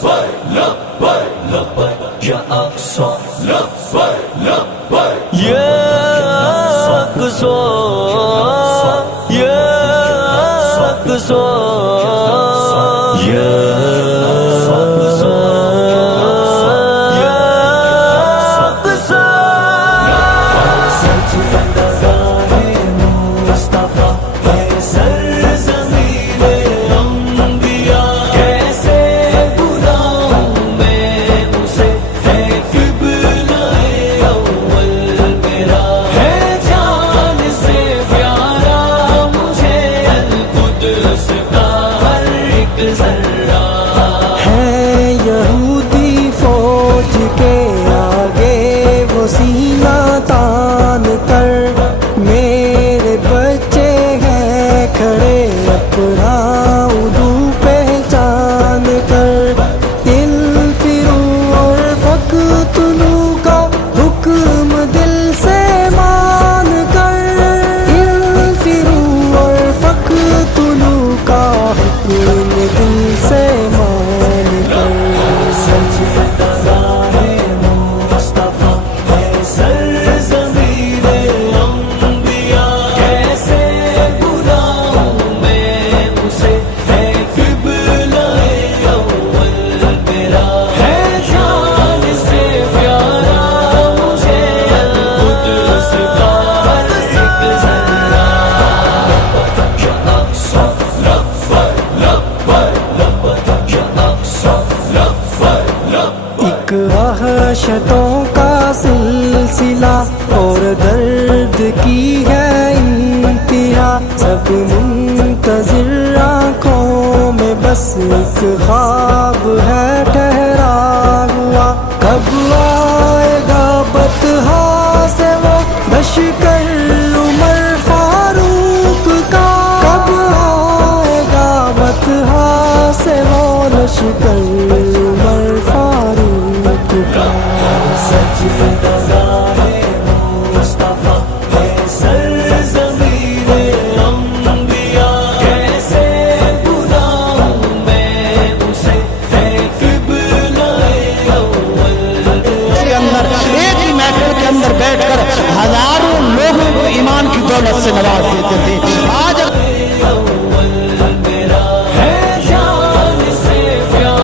لبیک لبیک لبیک یا اقصی لبیک لبیک یا اقصی یا اقصی یا سینہ تان کر میرے بچے ہیں کھڑے اپنا عدو پہچان کر انفروا اور فقتلوا کا حکم دل سے مان کر انفروا اور فقتلوا کا حکم دل سے مان کر وحشتوں کا سلسلہ اور درد کی ہے انتہا سب منتظر آنکھوں میں بس ایک خواب ہے ٹھہرا ہوا کب آئے گا بطحا سے وہ لشکر عمر فاروق کا کب آئے گا بطحا سے وہ لشکر عمر فاروق کا سجدگاہ مصطفیٰ ہے سرزمین انبیاء کیسے بلاؤں میں اسے ہے قبلہ اول کے اندر ایک ہی محفل کے اندر بیٹھ کر ہزاروں لوگوں کو ایمان کی دولت سے نواز دیتے تھے